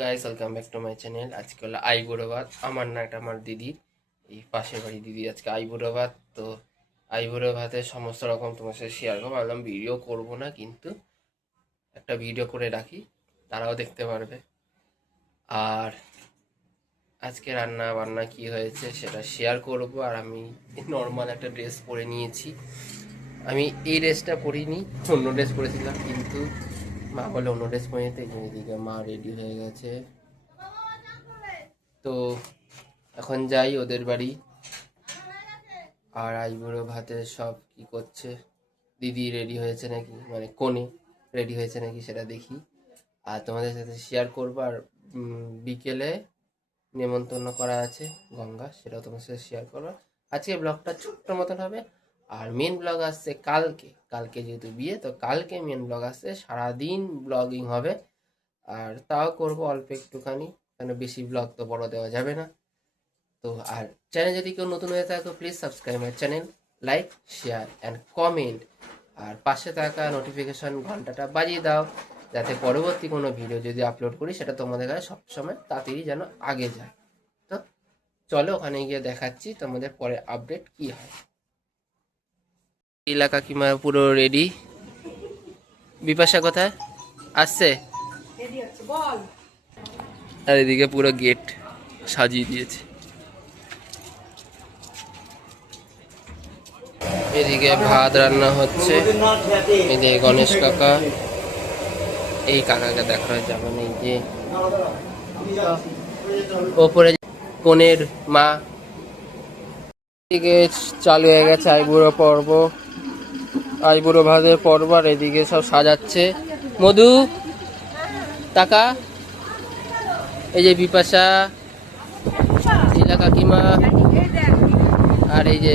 Guys welcome back to my channel. আজকে হলো আইবুড়ো ভাত। আমার না, এটা আমার দিদির, এই পাশের বাড়ি দিদি আজকে আইবুড়ো ভাত। তো আইবুড়ো ভাতের সমস্ত রকম তোমার সাথে শেয়ার করবো। ভাবলাম ভিডিও করবো না, কিন্তু একটা ভিডিও করে রাখি, তারাও দেখতে পারবে। আর আজকে রান্না বান্না কি হয়েছে সেটা শেয়ার করব। আর আমি নর্মাল একটা ড্রেস পরে নিয়েছি। আমি এই ড্রেসটা পরিনি, অন্য ড্রেস পরেছিলাম, কিন্তু মা বলে অন্য ড্রেস পরে নিতে। এদিকে মা রেডি হয়ে গেছে। তো এখন যাই ওদের বাড়ি। আর আইবুড়ো ভাতে সব কি করছে, দিদি রেডি হয়েছে নাকি, মানে কোণে রেডি হয়েছে নাকি সেটা দেখি, আর তোমাদের সাথে শেয়ার করবো। আর বিকেলে নেমন্তন্ন করা আছে গঙ্গা, সেটাও তোমার সাথে শেয়ার করবো। আজকে ব্লগটা ছোট্ট মতন হবে। আর মেন ব্লগ আসছে কালকে। কালকে যেহেতু বিয়ে, তো কালকে মেন ব্লগ আসছে, সারাদিন ব্লগিং হবে। আর তাও করবো অল্প একটুখানি, কেন বেশি ব্লগ তো বড় দেওয়া যাবে না। তো আর চ্যানেল যদি কেউ নতুন হয়ে থাকো, please subscribe my channel, like, share and comment. আর পাশে থাকা নোটিফিকেশন ঘন্টাটা বাজিয়ে দাও, যাতে পরবর্তী কোনো ভিডিও যদি আপলোড করি সেটা তোমাদের কাছে সবসময় তাড়াতাড়ি যেন আগে যায়। তো চলো ওখানে গিয়ে দেখাচ্ছি তোমাদের পরে আপডেট কি হয়। এলাকা কিমা পুরো রেডি। বিপাশা কোথায় আসছে? আর এদিকে পুরো গেট সাজিয়ে দিয়েছে। এদিকে ভাত রান্না হচ্ছে, এদিকে গণেশ কাকা, এই কাকাকে দেখা যাবে না, এই যে ওপরে কনের মা। এদিকে চালু হয়ে গেছে আইবুড়ো পর্ব, আইবুড়ো ভাতের পর্ব। আর এদিকে সব সাজাচ্ছে। মধু টাকা, এই যে বিপাশা, শিলা কাকিমা, আর এই যে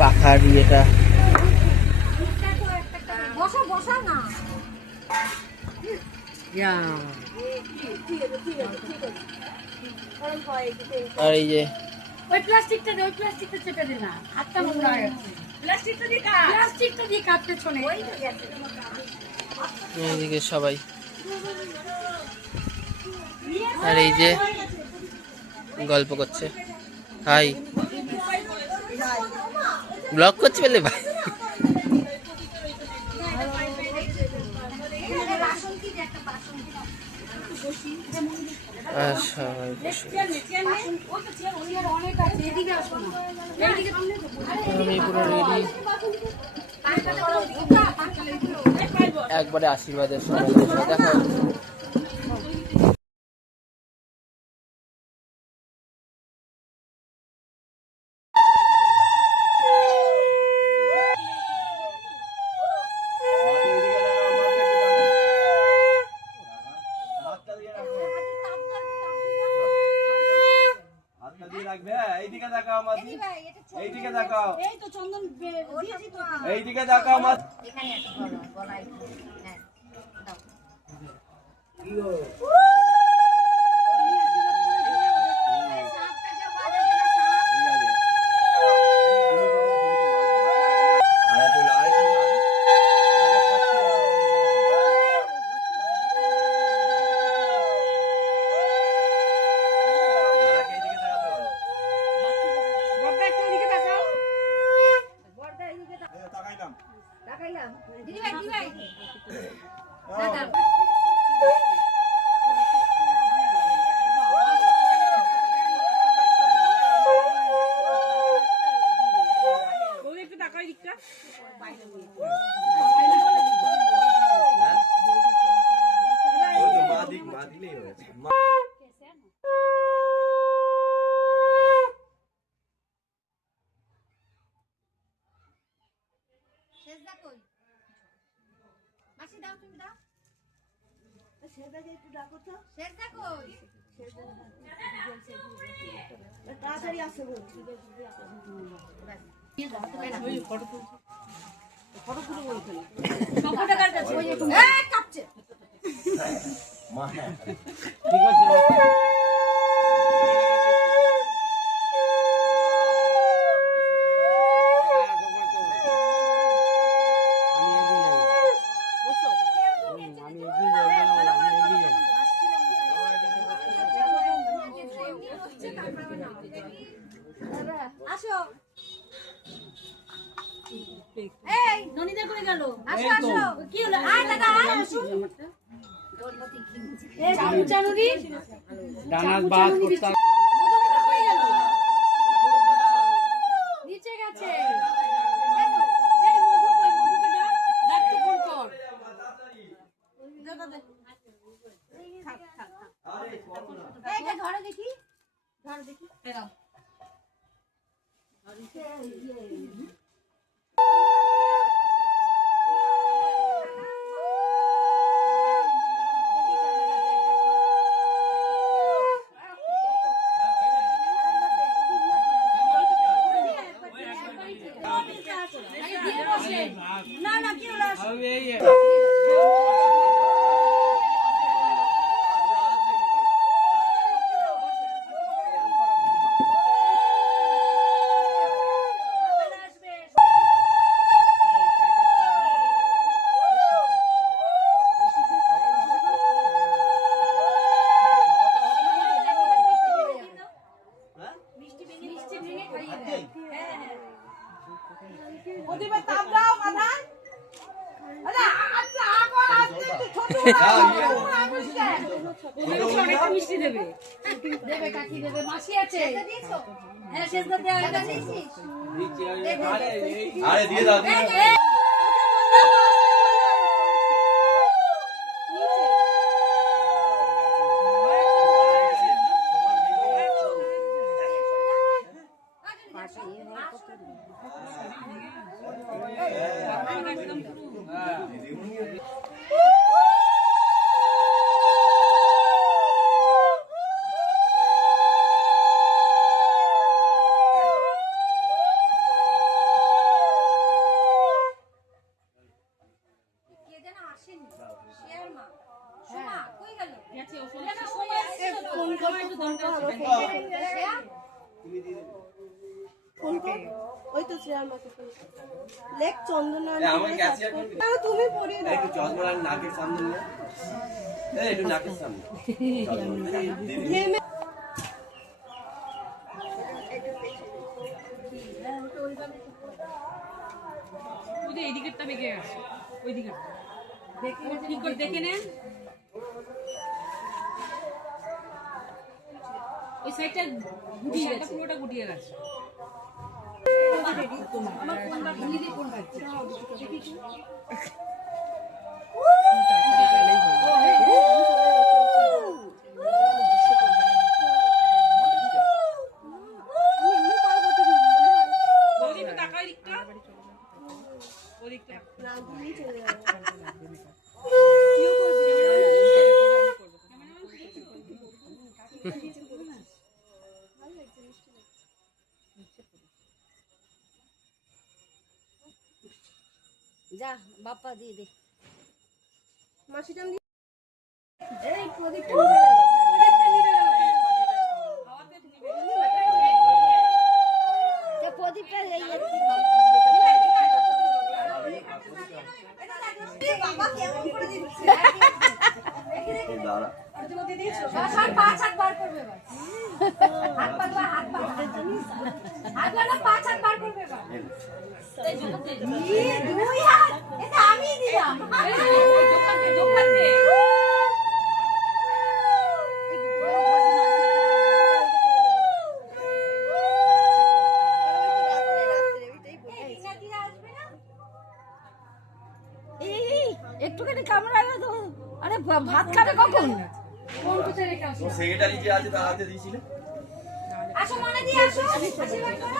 পাখার ইয়েটা। আর এই যে ওই প্লাস্টিকটা দে, ওই প্লাস্টিকটা চেপে দে না, হাতটা নোংরা হয়ে গেছে। প্লাস্টিকটা দিয়ে কাট, প্লাস্টিকটা দিয়ে কাটতে শোনে। এদিকে সবাই। আর এই যে গল্প করছে। হাই, ব্লগ করছে বলে ভাই। আর সবাই আমি পুরো রেডি, একবারে আশীর্বাদের সময় দেখা। এইদিকে দেখাও মাঝি, এইদিকে দেখাও, এই তো চন্দন দিয়েছি তো, এইদিকে দেখাও মাঝি। এখানে আছে গলায়, হ্যাঁ দাও। কি গো দিদি ভাই, দিদি ভাই দাদা ওই একটু টাকাই দিকটা বাইরে নিয়ে মা দিলেই হয়েছে। শেষদা কই? মাসি দাও, তুমি দাও। শেষদাকে একটু ডাকো তো। শেষদা কই? তাড়াতাড়ি আসো গো। ফটো তুলছি, ফটো তুলে বলতে ফটো কার কাছে? ওই যে কাঁপছে মা। ঠিক আছে আসো এই ননিদা কই গেল? আসো আসো কি হলো? আয় দাদা আয় আসো এই চানু চানুরি ডানাত বাদ করতে মধুমিতা কই গেল? নিচে গেছে এই মধু কই? মধুকে ডাক, ডাক তো ফোন কর দাদা দে থাক থাক এই যে ধরে দেখি এরাও না না কি হলো মিষ্টি দেবে দেবে কাকি দেবে মাসি আছে হ্যাঁ শেষদা দে আরে দিয়ে দাও ওই তো শ্রেয়ার মাকে লেখ চন্দনা আমার কাছে তুমি পড়ে দাও একটু চশমা নাকের সামনে এই একটু নাকের সামনে তুই এইদিকেরটা বেঁকে গেছে ওই দিকে দেখে ঠিক করে দেখে নেন ওই সাইডটা গুটিয়ে গেছে পুরোটা গুটিয়ে গেছে আমার ফোনটা দিয়ে দিয়ে ফোন বাজছে ওদিকে তাকাই দিকটা ওদিকটা না ঘুমিয়ে চলে যাবে যা বাপ্পা দিয়ে দে মাসিটা এই প্রদীপটা প্রদীপটা বাবা কেমন করে দিচ্ছে দাঁড়া পাঁচ হাত বার করবে হাত পা হাত পা হাত লাগা পাঁচ হাত বার করবে দুই হাত এটা আমি দিলাম দোকান দে একটুখানি ক্যামেরা তো আরে ভাত খাবে কখন কোন কোথায় রেখে আসো সেক্রেটারি যে আছে তার হাতে দিয়েছিলে আসো মনে দিয়ে আসো আশীর্বাদ করো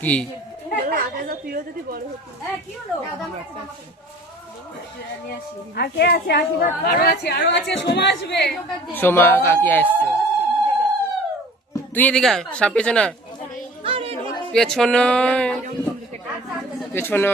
কি সোমা কাকি আসছে তুই এদিকে আয়, সব পেছনে আয়। পেছনে পেছনে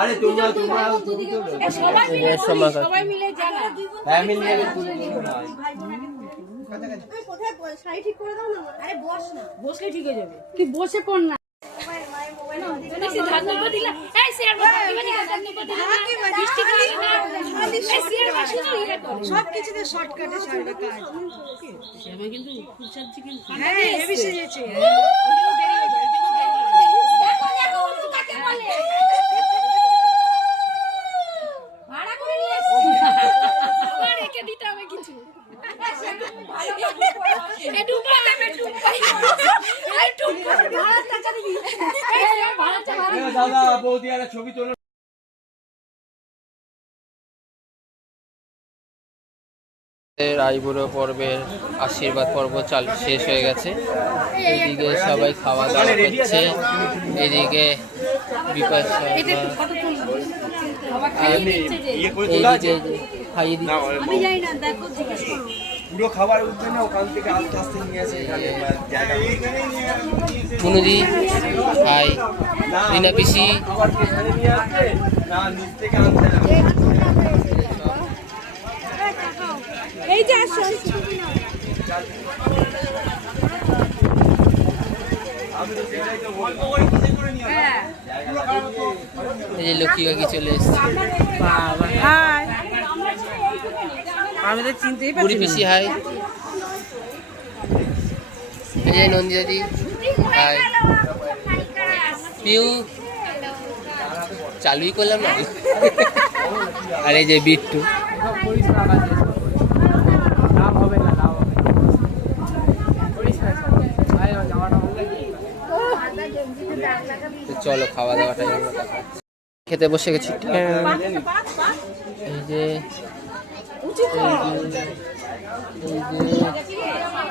আরে তোমরা সবাই মিলে জানা ফ্যামিলি কোথায় শাড়ি ঠিক করে দাও না। আরে বস না, বসলে ঠিক হয়ে যাবে। তুই বসে পড় না। সবকিছুতে শর্টকাটে সারাটা কাজ। হ্যাঁ হেভি সেজেছে। ভাড়া করে নিয়ে এসেছি। আবার রেখে দিতে হবে কিছু। একটু ভাড়া টাকা দিবি। দাদা বৌদি আর ছবি তোলো। আইবুড়ো পর্বের আশীর্বাদ পর্ব শেষ হয়ে গেছে। এদিকে সবাই খাওয়া দাওয়া করছে, এদিকে বিপাশা এইদিকে খাইয়ে দিচ্ছে। আমি জানি না, দেখো জিজ্ঞেস করো। পুরো খাবার উঠবে না, ওখান থেকে আস্তে আস্তে নিয়ে আসে এখানে জায়গা। মুনুদি হাই, রিনা পিসি, খাবার কি এখানে নিয়ে আসবে না নিচ থেকে আনতে হবে? এই যে আসো আমি তো সেটাই তো বলবো, ওই কিসে করে নিয়ে আসবে? এই যে লক্ষ্মী কাকি চলে এসছে। হাই আমি তো চিনতেই বুড়ি পিসি হাই, এই যে নন্দী দাদি হাই, পিউ চালুই করলাম না। আর এই যে বিট্টু, তো চলো খাওয়া দাওয়াটা আমরা দেখাচ্ছি। খেতে বসে গেছি। এই যে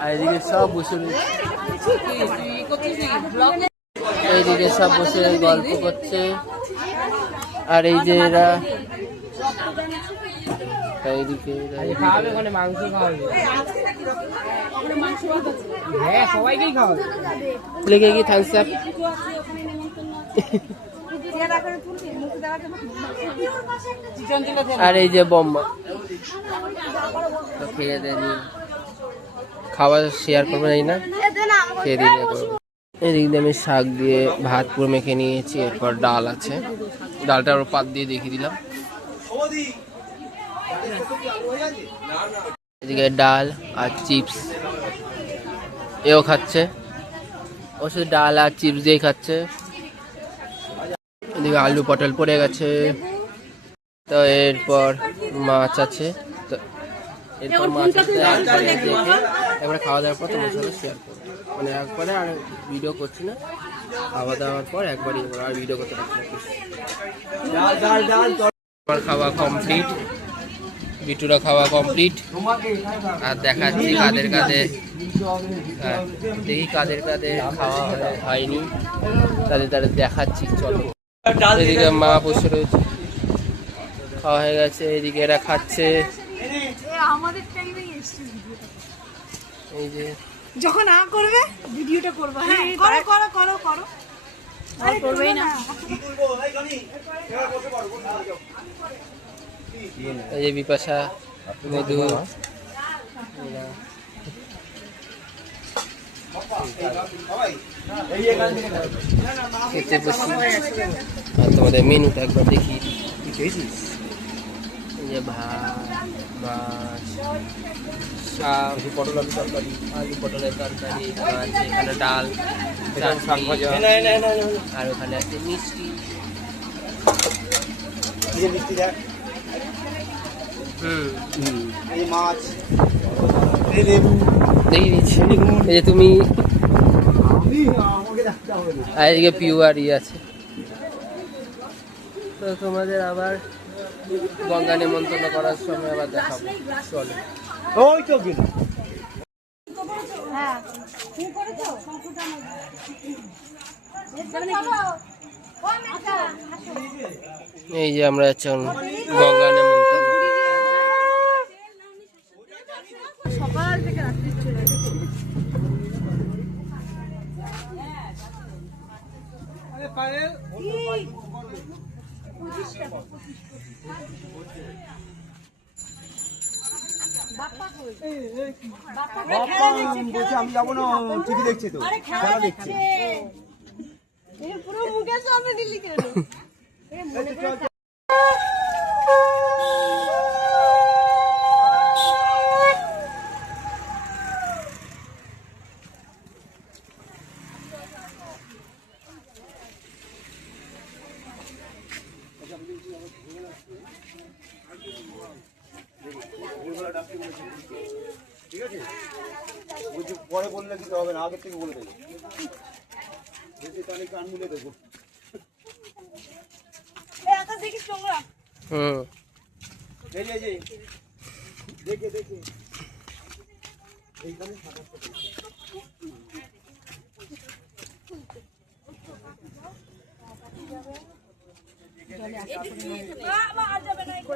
এইদিকে সব বসে এইদিকে সব বসে গল্প করছে। আর এই যে এরা এইদিকে মাংস খাওয়াবে, হ্যাঁ সবাইকেই খাওয়াবে। লেগে কি থামস আপ। আর এই যে বম্মা খেয়ে দেয়নি, খাবার শেয়ার করবে নাই না, খেয়ে দিয়ে করবো। এদিক দিয়ে আমি শাক দিয়ে ভাত পুরো মেখে নিয়েছি, এরপর ডাল আছে, ডালটা ওর পাত দিয়ে দেখিয়ে দিলাম। এদিকে ডাল আর চিপস, এও খাচ্ছে, ও শুধু ডাল আর চিপস দিয়ে খাচ্ছে। এদিকে আলু পটল পড়ে গেছে, তো এরপর মাছ আছে, তো এরপর মাছ আছে একবারে খাওয়া দাওয়ার পর তোমার সাথে শেয়ার করবো, মানে একবারে আর ভিডিও করছি না, খাওয়া দাওয়ার পর একবারই আর ভিডিও করতে পারছি না। আমার খাওয়া কমপ্লিট, বিটুরা খাওয়া কমপ্লিট, আর দেখাচ্ছি কাদের কাদের, দেখি কাদের কাদের খাওয়া হয়নি, তাদের তাদের দেখাচ্ছি। চলো, এদিকে মা বসে রয়েছে, খাওয়া হয়ে গেছে, এদিকে এরা খাচ্ছে। আমাদের টাইমে এসেছে এই যে যখন করবে ভিডিওটা করবে। হ্যাঁ করো করো করো করো, আরে করবেই না। এই যে বিপাশা, মধু, খেতে বসি। আর তোমাদের মেনুটা একবার দেখি, এই যে ভাত, মাছ, শাক, পটল আলু তরকারি, আলু পটলের তরকারি, মাছ, এখানে ডাল, আর ওখানে আছে মিষ্টি। দেখি দিচ্ছি। এই যে তুমি, আর এদিকে পিউ আর ই আছে। তো তোমাদের আবার গঙ্গা নেমন্তন্ন করার সময় আবার দেখাবো, চলো। ওই তো গেল। হ্যাঁ তুমি করেছো? এই যে আমরা যাচ্ছি এখন গঙ্গা নেমন্তন্ন। সকাল থেকে রাত্রি চলে গেছে। আমি যাবো না, টিভি দেখছি তো, খেলা দেখছি। পুরো মুখের সামনে দিল্লি কেন? ঠিক আছে, বলছি পরে বললে কিছু হবে না, আগের থেকে বলে দেবো। বলছি তাহলে কান মুলে দেবো। দেখিস তোমরা এই যে দেখে দেখে এইখানে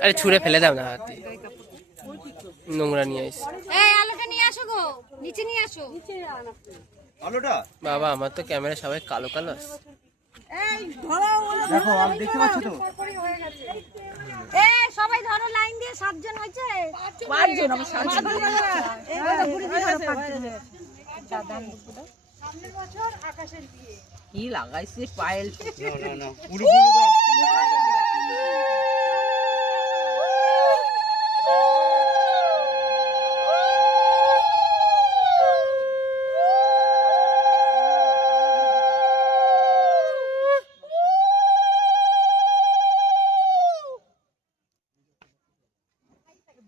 আরে ছুঁড়ে ফেলে দাও না হাতে, নোংরা নিয়ে এসে। এই আলোটা নিয়ে আসো গো, নিচে নিয়ে আসো। আলোটা বাবা আমার তো ক্যামেরা সবাই কালো কালো আসছে। দেখো, আমি দেখতে পাচ্ছ তো? এই সবাই ধরো, লাইন দিয়ে 7 জন হয়েছে। 5 জন, আমার 7 জন। কি লাগাইছে পায়েল? না না, পুরো পুরো দাও।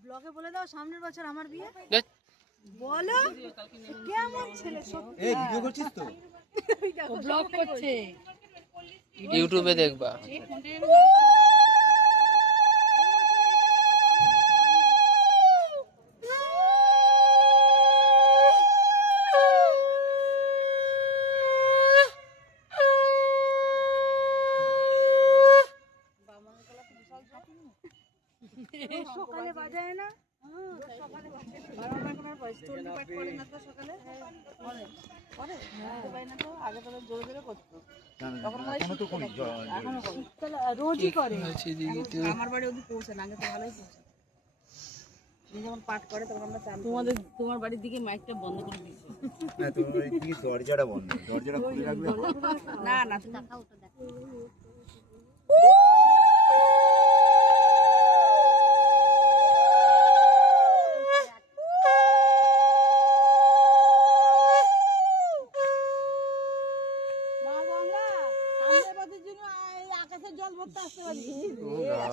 ব্লগে বলে দাও সামনের বছর আমার বিয়ে। দেখ, বলো কেমন ছেলে সত্যি। এই ভিডিও করছিস তো? ব্লগ করছে। ইউটিউবে দেখবা। সকালে বাজায় না? সকালে বাজায়। আর আমার কোনো বয়স তো পাঠ করে না তো সকালে? করে। করে? তো পাই না তো, আগে তো জোরে জোরে করতো। তখন মনে হয় এখনো করে। তাহলে রোজই করে। আমার বাড়ি অবধি পৌঁছে না, আগে তো ভালোই পৌঁছে। তুমি যখন পাঠ করে তখন আমরা চান। তোমার বাড়ির দিকে মাইকটা বন্ধ করে দিয়েছি। না, তোমার এই দিকে দরজাটা বন্ধ, দরজাটা খুলে রাখবে। না না, তুমি দেখাও তো, দেখো।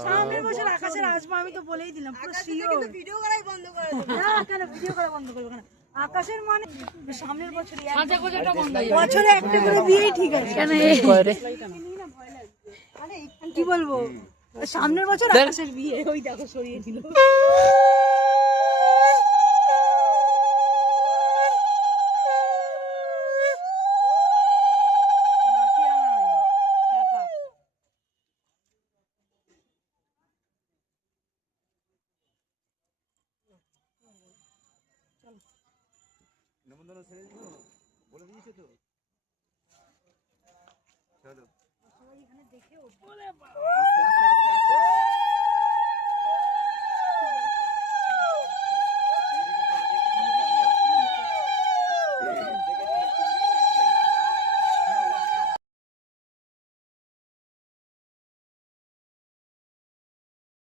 সামনের বছর আকাশের আসবো, আমি তো বলেই দিলাম পুরো শিওর। ভিডিও করাই বন্ধ করে দেব না, কেন ভিডিও করা বন্ধ করব কেন? আকাশের মানে সামনের বছর বছরে একটা করে বিয়েই ঠিক আছে। কেন কি বলবো, সামনের বছর আকাশের বিয়ে। ওই দেখো সরিয়ে দিল। নেমন্তন্ন ছেড়ে দিল, বলে দিয়েছে তো। চলো, সবাই এখানে দেখে আস্তে আস্তে